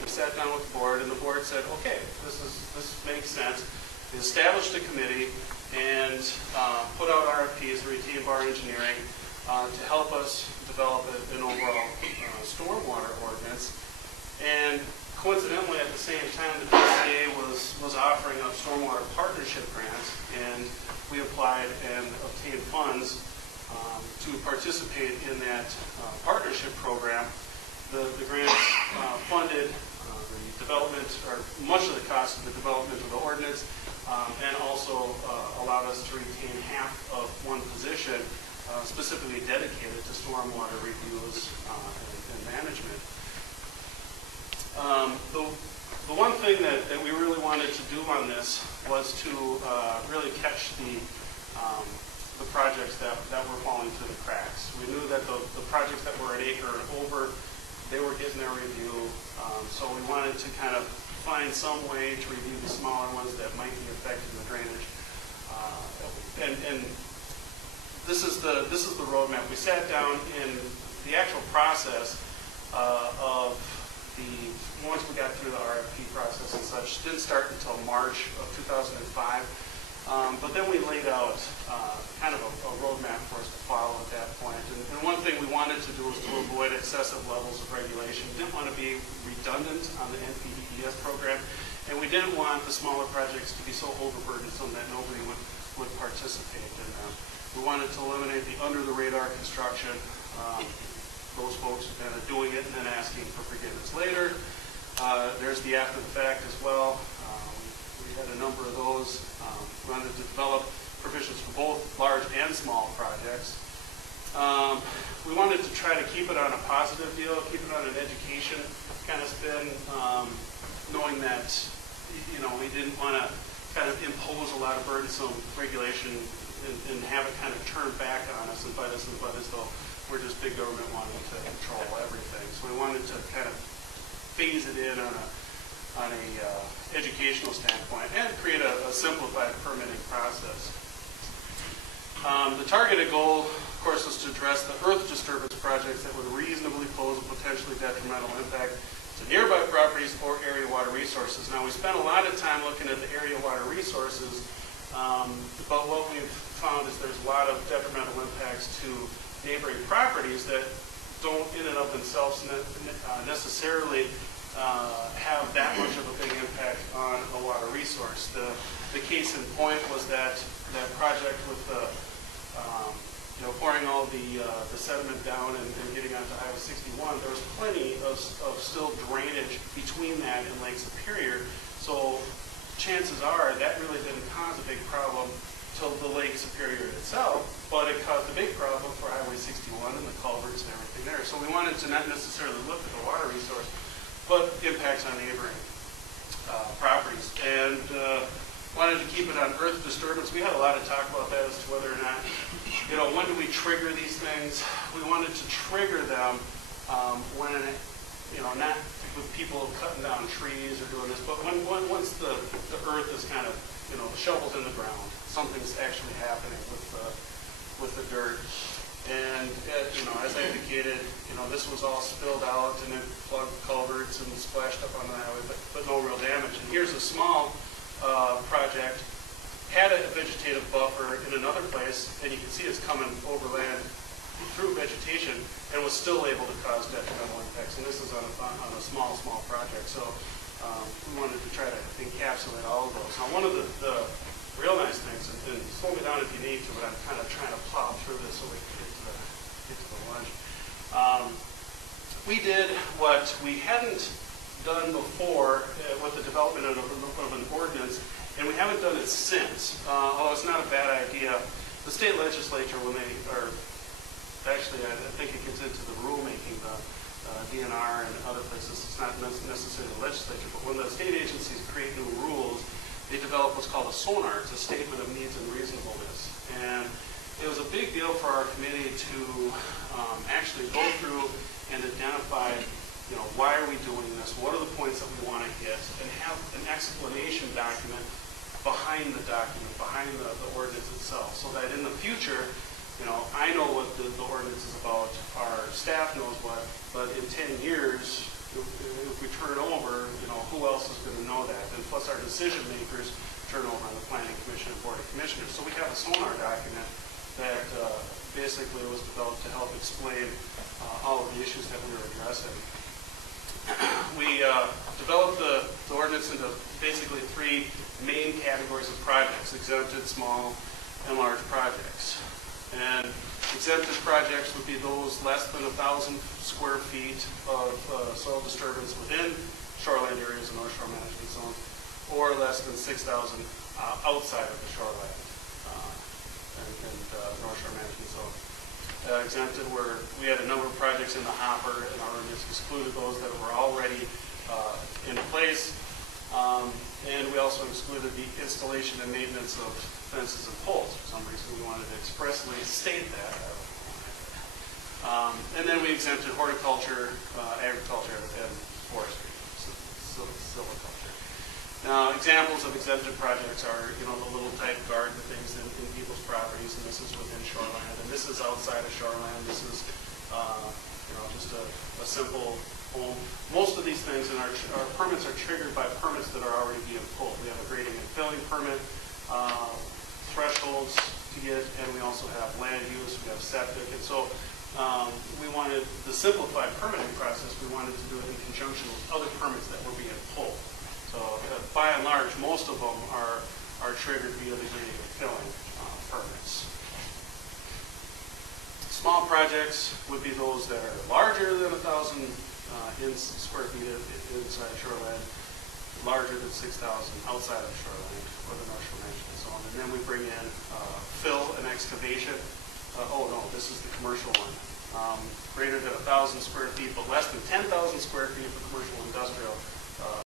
we sat down with the board, and the board said, okay, this makes sense. We established a committee and put out RFPs, retained bar engineering, to help us develop an overall stormwater ordinance. And coincidentally, at the same time, the DCA was offering up stormwater partnership grants, and we applied and obtained funds to participate in that partnership program. The grants funded the development, or much of the cost of the development of the ordinance, and also allowed us to retain half of one position specifically dedicated to stormwater reviews and management. The one thing that we really wanted to do on this was to really catch the projects that were falling through the cracks. We knew that the projects that were an acre and over, they were getting their review, so we wanted to kind of find some way to review the smaller ones that might be affecting the drainage. And this is the roadmap. We sat down in the actual process of once we got through the RFP process and such. Didn't start until March of 2005. But then we laid out kind of a roadmap for us to follow at that point. And one thing we wanted to do was to avoid excessive levels of regulation. We didn't want to be redundant on the NPDES program, and we didn't want the smaller projects to be so overburdensome that nobody would participate in them. We wanted to eliminate the under-the-radar construction. Those folks are kind of doing it and then asking for forgiveness later. There's the after the fact as well. We had a number of those. We wanted to develop provisions for both large and small projects. We wanted to try to keep it on a positive deal, keep it on an education kind of spin, knowing that we didn't want to kind of impose a lot of burdensome regulation and have it kind of turn back on us and bite us in the butt as though we're just big government wanting to control everything. So we wanted to kind of phase it in on a educational standpoint and create a simplified permitting process. The targeted goal, of course, was to address the earth disturbance projects that would reasonably pose a potentially detrimental impact to nearby properties or area water resources. Now, we spent a lot of time looking at the area water resources, but what we've found is there's a lot of detrimental impacts to neighboring properties that don't in and of themselves necessarily have that much of a big impact on a water resource. The case in point was that project with the pouring all the sediment down and getting onto Highway 61. There was plenty of still drainage between that and Lake Superior, so chances are that really didn't cause a big problem to the Lake Superior itself, but it caused a big problem for Highway 61 and the culverts and everything there. So we wanted to not necessarily look at the water resource, but impacts on neighboring properties. And wanted to keep it on earth disturbance. We had a lot of talk about that as to whether or not, when do we trigger these things? We wanted to trigger them when, not with people cutting down trees or doing this, but once the earth is kind of, the shovel's in the ground, something's actually happening with the dirt. And as I indicated, this was all spilled out and it plugged culverts and splashed up on the highway, but no real damage. And here's a small project, had a vegetative buffer in another place, and you can see it's coming overland through vegetation and was still able to cause detrimental impacts. And this is on a small project. So we wanted to try to encapsulate all of those. Now, one of the real nice things, and slow me down if you need to, but I'm kind of trying to plow through this so we can get to the lunch. We did what we hadn't done before with the development of an ordinance, and we haven't done it since, although it's not a bad idea. The state legislature, when they are, actually I think it gets into the rulemaking, the DNR and other places, it's not necessarily the legislature, but when the state agencies create new rules, they develop what's called a SONAR. It's a statement of needs and reasonableness. And it was a big deal for our committee to actually go through and identify, why are we doing this? What are the points that we want to hit? And have an explanation document behind the document, behind the ordinance itself, so that in the future, I know what the ordinance is about, our staff knows what, but in 10 years, if we turn it over, who else is going to know that? And plus our decision makers turn over on the Planning Commission and Board of Commissioners. So we have a sonar document that basically was developed to help explain all of the issues that we were addressing. We developed the ordinance into basically three main categories of projects: exempted, small, and large projects. And exempted projects would be those less than 1,000 square feet of soil disturbance within shoreline areas and North Shore Management Zones, or less than 6,000 outside of the shoreline and North Shore Management Zone. Exempted where we had a number of projects in the hopper, and our ordinance excluded those that were already in place. And we also excluded the installation and maintenance of fences and poles. For some reason, we wanted to expressly state that. And then we exempted horticulture, agriculture, and forestry, silviculture. Now, examples of exempted projects are, the little type garden things in people's properties, and this is within shoreline, and this is outside of shoreline. This is, just a simple home. Most of these things in our permits are triggered by permits that are already being pulled. We have a grading and filling permit, thresholds to get, and we also have land use, we have septic, and so we wanted the simplified permitting process. We wanted to do it in conjunction with other permits that were being pulled. So by and large, most of them are triggered via the grading and filling permits. Small projects would be those that are larger than 1,000 square feet inside shoreline, larger than 6,000 outside of shoreline or the North Shore Management Zone. And then we bring in fill and excavation. Oh no, this is the commercial one. Greater than 1,000 square feet, but less than 10,000 square feet for commercial industrial.